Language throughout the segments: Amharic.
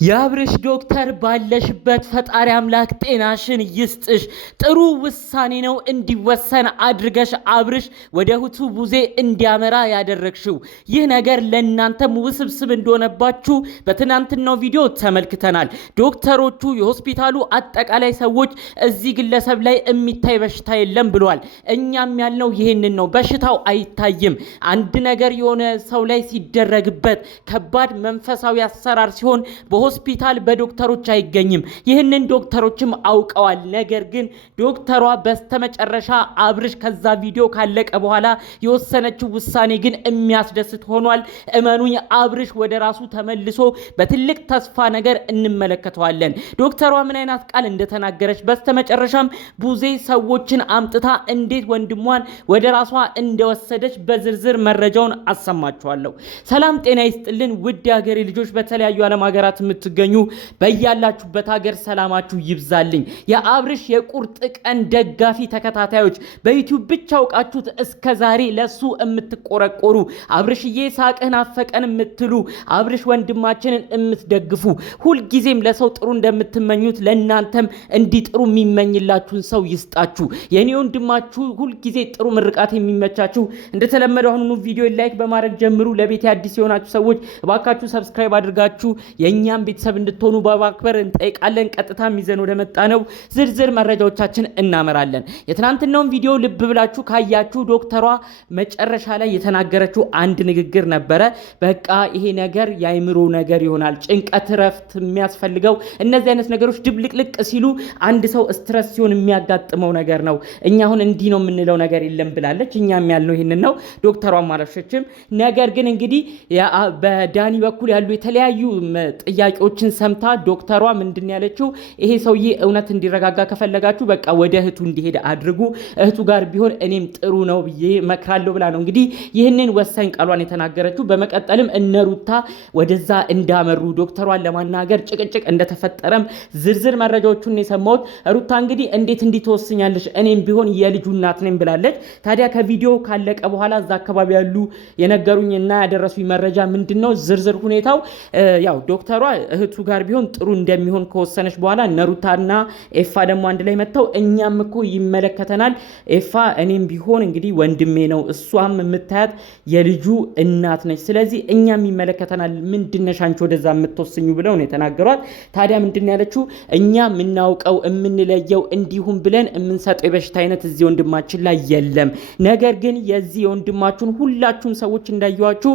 የአብርሽ ዶክተር ባለሽበት ፈጣሪ አምላክ ጤናሽን ይስጥሽ። ጥሩ ውሳኔ ነው እንዲወሰን አድርገሽ አብርሽ ወደ ሁቱ ቡዜ እንዲያመራ ያደረግሽው። ይህ ነገር ለእናንተም ውስብስብ እንደሆነባችሁ በትናንትናው ቪዲዮ ተመልክተናል። ዶክተሮቹ፣ የሆስፒታሉ አጠቃላይ ሰዎች እዚህ ግለሰብ ላይ የሚታይ በሽታ የለም ብለዋል። እኛም ያልነው ይህንን ነው። በሽታው አይታይም። አንድ ነገር የሆነ ሰው ላይ ሲደረግበት ከባድ መንፈሳዊ አሰራር ሲሆን ሆስፒታል በዶክተሮች አይገኝም። ይህንን ዶክተሮችም አውቀዋል። ነገር ግን ዶክተሯ በስተመጨረሻ አብርሽ ከዛ ቪዲዮ ካለቀ በኋላ የወሰነችው ውሳኔ ግን የሚያስደስት ሆኗል። እመኑኝ፣ አብርሽ ወደ ራሱ ተመልሶ በትልቅ ተስፋ ነገር እንመለከተዋለን። ዶክተሯ ምን አይነት ቃል እንደተናገረች በስተመጨረሻም ቡዜ ሰዎችን አምጥታ እንዴት ወንድሟን ወደ ራሷ እንደወሰደች በዝርዝር መረጃውን አሰማችኋለሁ። ሰላም ጤና ይስጥልን ውድ ሀገሬ ልጆች፣ በተለያዩ ዓለም ሀገራት የምትገኙ በያላችሁበት ሀገር ሰላማችሁ ይብዛልኝ። የአብርሽ የቁርጥ ቀን ደጋፊ ተከታታዮች፣ በዩቲዩብ ብቻ አውቃችሁት እስከ ዛሬ ለሱ የምትቆረቆሩ፣ አብርሽዬ ሳቅህን አፈቀን የምትሉ፣ አብርሽ ወንድማችንን የምትደግፉ፣ ሁልጊዜም ለሰው ጥሩ እንደምትመኙት ለእናንተም እንዲጥሩ የሚመኝላችሁን ሰው ይስጣችሁ። የኔ ወንድማችሁ ሁልጊዜ ጥሩ ምርቃት የሚመቻችሁ። እንደተለመደው አሁኑ ቪዲዮ ላይክ በማድረግ ጀምሩ። ለቤት አዲስ የሆናችሁ ሰዎች እባካችሁ ሰብስክራይብ አድርጋችሁ የኛም ቤተሰብ እንድትሆኑ በማክበር እንጠይቃለን። ቀጥታ ይዘን ወደ መጣ ነው ዝርዝር መረጃዎቻችን እናመራለን። የትናንትናውን ቪዲዮ ልብ ብላችሁ ካያችሁ ዶክተሯ መጨረሻ ላይ የተናገረችው አንድ ንግግር ነበረ። በቃ ይሄ ነገር የአይምሮ ነገር ይሆናል፣ ጭንቀት፣ ረፍት የሚያስፈልገው እነዚህ አይነት ነገሮች ድብልቅልቅ ሲሉ አንድ ሰው ስትረስ ሲሆን የሚያጋጥመው ነገር ነው። እኛ አሁን እንዲህ ነው የምንለው ነገር የለም ብላለች። እኛም ያልነው ይሄንን ነው። ዶክተሯ ማለሸችም። ነገር ግን እንግዲህ በዳኒ በኩል ያሉ የተለያዩ ጥያቄዎችን ሰምታ ዶክተሯ ምንድን ያለችው፣ ይሄ ሰውዬ እውነት እንዲረጋጋ ከፈለጋችሁ በቃ ወደ እህቱ እንዲሄድ አድርጉ፣ እህቱ ጋር ቢሆን እኔም ጥሩ ነው ብዬ መክራለሁ ብላ ነው እንግዲህ ይህንን ወሳኝ ቃሏን የተናገረችው። በመቀጠልም እነሩታ ወደዛ እንዳመሩ ዶክተሯን ለማናገር ጭቅጭቅ እንደተፈጠረም ዝርዝር መረጃዎቹን የሰማሁት። ሩታ እንግዲህ እንዴት እንዲተወስኛለሽ እኔም ቢሆን የልጁ እናት ነኝ ብላለች። ታዲያ ከቪዲዮ ካለቀ በኋላ እዛ አካባቢ ያሉ የነገሩኝና ያደረሱኝ መረጃ ምንድነው ዝርዝር ሁኔታው፣ ያው ዶክተሯ እህቱ ጋር ቢሆን ጥሩ እንደሚሆን ከወሰነች በኋላ ነሩታና ኤፋ ደግሞ አንድ ላይ መጥተው እኛም እኮ ይመለከተናል፣ ኤፋ እኔም ቢሆን እንግዲህ ወንድሜ ነው፣ እሷም የምታያት የልጁ እናት ነች፣ ስለዚህ እኛም ይመለከተናል፣ ምንድነሽ አንቺ ወደዛ የምትወስኙ ብለው ነው የተናገሯት። ታዲያ ምንድን ያለችው፣ እኛ የምናውቀው የምንለየው እንዲሁም ብለን የምንሰጠው የበሽታ አይነት እዚህ ወንድማችን ላይ የለም። ነገር ግን የዚህ ወንድማችሁን ሁላችሁም ሰዎች እንዳያችሁ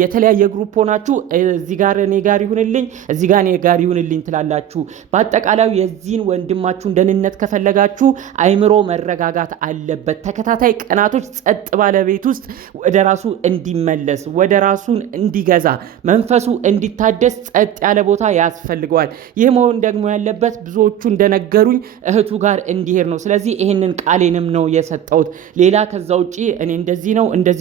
የተለያየ ግሩፕ ሆናችሁ እዚህ ጋር እኔ ጋር ይሁንልኝ፣ እዚህ ጋር እኔ ጋር ይሁንልኝ ትላላችሁ። በአጠቃላዩ የዚህን ወንድማችሁን ደህንነት ከፈለጋችሁ አይምሮ መረጋጋት አለበት። ተከታታይ ቀናቶች ጸጥ ባለ ቤት ውስጥ ወደ ራሱ እንዲመለስ፣ ወደ ራሱን እንዲገዛ፣ መንፈሱ እንዲታደስ ጸጥ ያለ ቦታ ያስፈልገዋል። ይህ መሆን ደግሞ ያለበት ብዙዎቹ እንደነገሩኝ እህቱ ጋር እንዲሄድ ነው። ስለዚህ ይህንን ቃሌንም ነው የሰጠሁት። ሌላ ከዛ ውጪ እኔ እንደዚህ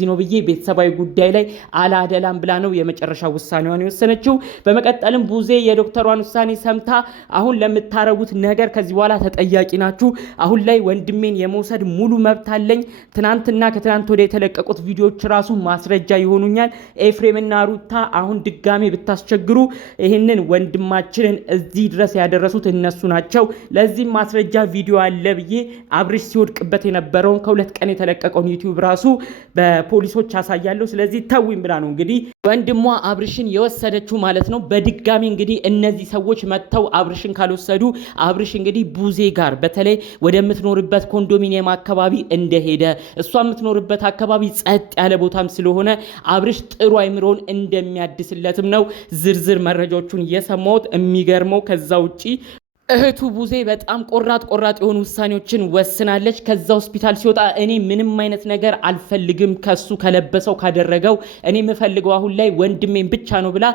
ነው ብዬ ቤተሰባዊ ጉዳይ ላይ አላደላም ብላ ነው የመጨረሻ ውሳኔዋን የወሰነችው። በመቀጠልም ቡዜ የዶክተሯን ውሳኔ ሰምታ አሁን ለምታረጉት ነገር ከዚህ በኋላ ተጠያቂ ናችሁ፣ አሁን ላይ ወንድሜን የመውሰድ ሙሉ መብት አለኝ፣ ትናንትና ከትናንት ወደ የተለቀቁት ቪዲዮዎች ራሱ ማስረጃ ይሆኑኛል፣ ኤፍሬምና ሩታ አሁን ድጋሜ ብታስቸግሩ ይህንን ወንድማችንን እዚህ ድረስ ያደረሱት እነሱ ናቸው፣ ለዚህም ማስረጃ ቪዲዮ አለ ብዬ አብርሽ ሲወድቅበት የነበረውን ከሁለት ቀን የተለቀቀውን ዩቲዩብ ራሱ በፖሊሶች ያሳያለሁ፣ ስለዚህ ተውኝ ብላ ነው እንግዲህ ወንድሟ አብርሽን የወሰደችው ማለት ነው። በድጋሚ እንግዲህ እነዚህ ሰዎች መጥተው አብርሽን ካልወሰዱ አብርሽ እንግዲህ ቡዜ ጋር በተለይ ወደምትኖርበት ኮንዶሚኒየም አካባቢ እንደሄደ፣ እሷ የምትኖርበት አካባቢ ጸጥ ያለ ቦታም ስለሆነ አብርሽ ጥሩ አይምሮን እንደሚያድስለትም ነው ዝርዝር መረጃዎቹን የሰማሁት። የሚገርመው ከዛ ውጪ እህቱ ቡዜ በጣም ቆራጥ የሆኑ ውሳኔዎችን ወስናለች። ከዛ ሆስፒታል ሲወጣ እኔ ምንም አይነት ነገር አልፈልግም ከሱ ከለበሰው ካደረገው፣ እኔ የምፈልገው አሁን ላይ ወንድሜን ብቻ ነው ብላ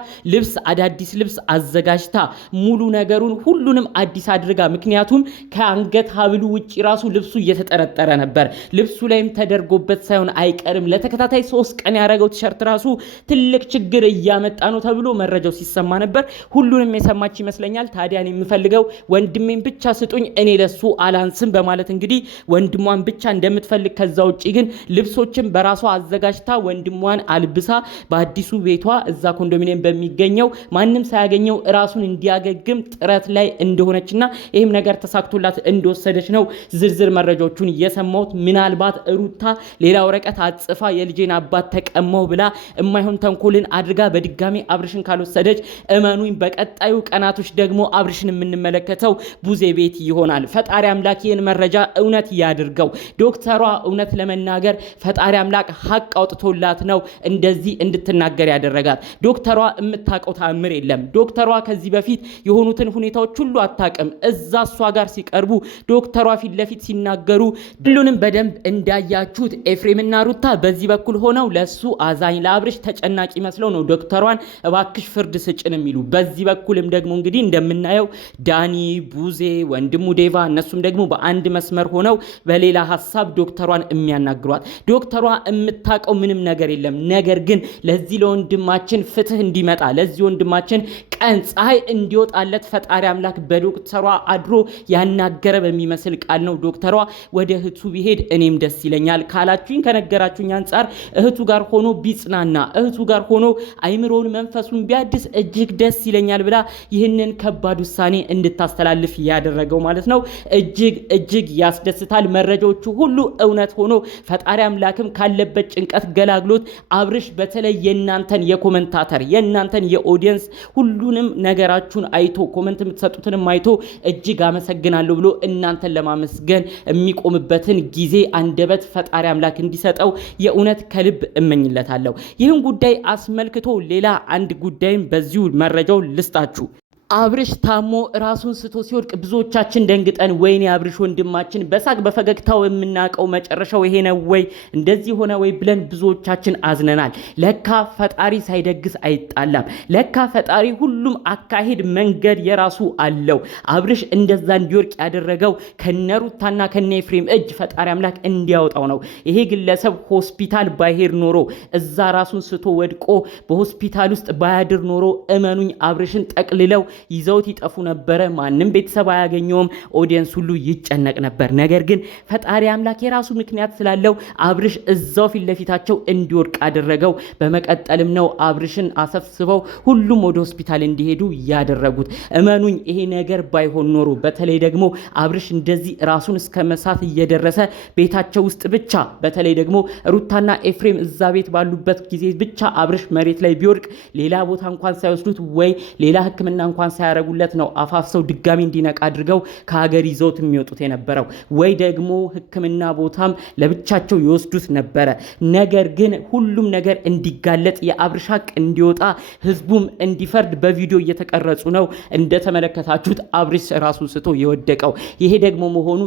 አዳዲስ ልብስ አዘጋጅታ ሙሉ ነገሩን ሁሉንም አዲስ አድርጋ፣ ምክንያቱም ከአንገት ሀብሉ ውጪ ራሱ ልብሱ እየተጠረጠረ ነበር። ልብሱ ላይም ተደርጎበት ሳይሆን አይቀርም ለተከታታይ 3 ቀን ያደረገው ቲሸርት ራሱ ትልቅ ችግር እያመጣ ነው ተብሎ መረጃው ሲሰማ ነበር። ሁሉንም የሰማች ይመስለኛል። ታዲያ እኔ የምፈልገው ወንድሜን ብቻ ስጡኝ እኔ ለሱ አላንስም በማለት እንግዲህ ወንድሟን ብቻ እንደምትፈልግ ከዛ ውጪ ግን ልብሶችን በራሷ አዘጋጅታ ወንድሟን አልብሳ በአዲሱ ቤቷ እዛ ኮንዶሚኒየም በሚገኘው ማንም ሳያገኘው ራሱን እንዲያገግም ጥረት ላይ እንደሆነችና ይህም ነገር ተሳክቶላት እንደወሰደች ነው ዝርዝር መረጃዎቹን የሰማሁት። ምናልባት ሩታ ሌላ ወረቀት አጽፋ የልጄን አባት ተቀማው ብላ የማይሆን ተንኮልን አድርጋ በድጋሚ አብርሽን ካልወሰደች እመኑኝ በቀጣዩ ቀናቶች ደግሞ አብርሽን የምንመለከተው ቡዜ ቤት ይሆናል። ፈጣሪ አምላክ ይህን መረጃ እውነት ያድርገው። ዶክተሯ እውነት ለመናገር ፈጣሪ አምላክ ሀቅ አውጥቶላት ነው እንደዚህ እንድትናገር ያደረጋት። ዶክተሯ የምታውቀው ተአምር የለም። ዶክተሯ ከዚህ በፊት የሆኑትን ሁኔታዎች ሁሉ አታውቅም። እዛ እሷ ጋር ሲቀርቡ ዶክተሯ ፊት ለፊት ሲናገሩ ሁሉንም በደንብ እንዳያችሁት ኤፍሬምና ሩታ በዚህ በኩል ሆነው ለሱ አዛኝ ለአብርሽ ተጨናቂ መስለው ነው ዶክተሯን እባክሽ ፍርድ ስጭን የሚሉ። በዚህ በኩልም ደግሞ እንግዲህ እንደምናየው ዳኒ፣ ቡዜ፣ ወንድሙ ዴቫ እነሱም ደግሞ በአንድ መስመር ሆነው በሌላ ሐሳብ ዶክተሯን የሚያናግሯት። ዶክተሯ የምታውቀው ምንም ነገር የለም። ነገር ግን ለዚህ ለወንድማችን ፍትህ እንዲመጣ ለዚህ ወንድማችን ቀን ፀሐይ እንዲወጣለት ፈጣሪ አምላክ በዶክተሯ አድሮ ያናገረ በሚመስል ቃል ነው ዶክተሯ ወደ እህቱ ቢሄድ እኔም ደስ ይለኛል ካላችሁኝ ከነገራችሁኝ አንጻር እህቱ ጋር ሆኖ ቢጽናና እህቱ ጋር ሆኖ አይምሮውን መንፈሱን ቢያድስ እጅግ ደስ ይለኛል ብላ ይህንን ከባድ ውሳኔ እንድታስተላልፍ ያደረገው ማለት ነው። እጅግ ያስደስታል። መረጃዎቹ ሁሉ እውነት ሆኖ ፈጣሪ አምላክም ካለበት ጭንቀት ገላግሎት አብርሽ በተለይ የናንተን የኮሜንታተር የናንተን የኦዲየንስ ሁሉንም ነገራችሁን አይቶ ኮሜንት የምትሰጡትንም አይቶ እጅግ አመሰግናለሁ ብሎ እናንተን ለማመስገን የሚቆምበትን ጊዜ አንደበት ፈጣሪ አምላክ እንዲሰጠው የእውነት ከልብ እመኝለታለሁ። ይህን ጉዳይ አስመልክቶ ሌላ አንድ ጉዳይም በዚሁ መረጃው ልስጣችሁ። አብርሽ ታሞ ራሱን ስቶ ሲወድቅ ብዙዎቻችን ደንግጠን ወይኔ አብርሽ ወንድማችን በሳቅ በፈገግታው የምናቀው መጨረሻው ይሄ ነው ወይ እንደዚህ ሆነ ወይ ብለን ብዙዎቻችን አዝነናል። ለካ ፈጣሪ ሳይደግስ አይጣላም። ለካ ፈጣሪ ሁሉም አካሄድ መንገድ የራሱ አለው። አብርሽ እንደዛ እንዲወድቅ ያደረገው ከነሩታና ከነኤፍሬም እጅ ፈጣሪ አምላክ እንዲያወጣው ነው። ይሄ ግለሰብ ሆስፒታል ባይሄድ ኖሮ እዛ ራሱን ስቶ ወድቆ በሆስፒታል ውስጥ ባያድር ኖሮ እመኑኝ አብርሽን ጠቅልለው ይዘውት ይጠፉ ነበረ። ማንም ቤተሰብ አያገኘውም። ኦዲየንስ ሁሉ ይጨነቅ ነበር። ነገር ግን ፈጣሪ አምላክ የራሱ ምክንያት ስላለው አብርሽ እዛው ፊት ለፊታቸው እንዲወድቅ አደረገው። በመቀጠልም ነው አብርሽን አሰፍስበው ሁሉም ወደ ሆስፒታል እንዲሄዱ ያደረጉት። እመኑኝ ይሄ ነገር ባይሆን ኖሮ በተለይ ደግሞ አብርሽ እንደዚህ ራሱን እስከ መሳት እየደረሰ ቤታቸው ውስጥ ብቻ በተለይ ደግሞ ሩታና ኤፍሬም እዛ ቤት ባሉበት ጊዜ ብቻ አብርሽ መሬት ላይ ቢወድቅ ሌላ ቦታ እንኳን ሳይወስዱት ወይ ሌላ ሕክምና እንኳን ሳያረጉለት ነው አፋፍሰው ድጋሚ እንዲነቃ አድርገው ከሀገር ይዘውት የሚወጡት የነበረው ወይ ደግሞ ሕክምና ቦታም ለብቻቸው ይወስዱት ነበረ። ነገር ግን ሁሉም ነገር እንዲጋለጥ የአብርሽ ሀቅ እንዲወጣ ህዝቡም እንዲፈርድ በቪዲዮ እየተቀረጹ ነው እንደተመለከታችሁት አብርሽ ራሱ ስቶ የወደቀው። ይሄ ደግሞ መሆኑ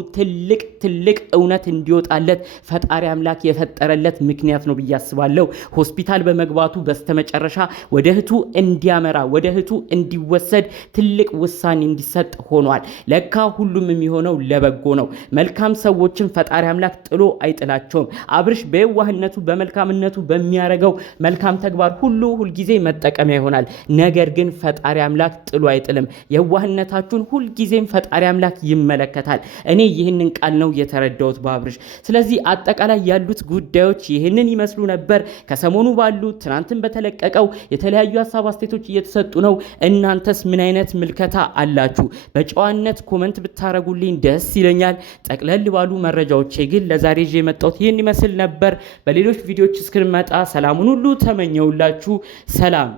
ትልቅ እውነት እንዲወጣለት ፈጣሪ አምላክ የፈጠረለት ምክንያት ነው ብዬ አስባለሁ። ሆስፒታል በመግባቱ በስተመጨረሻ ወደ እህቱ እንዲያመራ ወደ እህቱ እንዲወሰድ ትልቅ ውሳኔ እንዲሰጥ ሆኗል። ለካ ሁሉም የሚሆነው ለበጎ ነው። መልካም ሰዎችን ፈጣሪ አምላክ ጥሎ አይጥላቸውም። አብርሽ በየዋህነቱ በመልካምነቱ በሚያረገው መልካም ተግባር ሁሉ ሁልጊዜ መጠቀሚያ ይሆናል። ነገር ግን ፈጣሪ አምላክ ጥሎ አይጥልም። የዋህነታችሁን ሁልጊዜም ፈጣሪ አምላክ ይመለከታል። እኔ ይህንን ቃል ነው የተረዳሁት በአብርሽ። ስለዚህ አጠቃላይ ያሉት ጉዳዮች ይህንን ይመስሉ ነበር። ከሰሞኑ ባሉ ትናንትን በተለቀቀው የተለያዩ ሀሳብ አስተያየቶች እየተሰጡ ነው። እናንተስ ምን አይነት ምልከታ አላችሁ? በጨዋነት ኮሜንት ብታረጉልኝ ደስ ይለኛል። ጠቅለል ባሉ መረጃዎቼ ግን ለዛሬ ይዤ የመጣሁት ይህን ይመስል ነበር። በሌሎች ቪዲዮዎች እስክንመጣ ሰላሙን ሁሉ ተመኘውላችሁ። ሰላም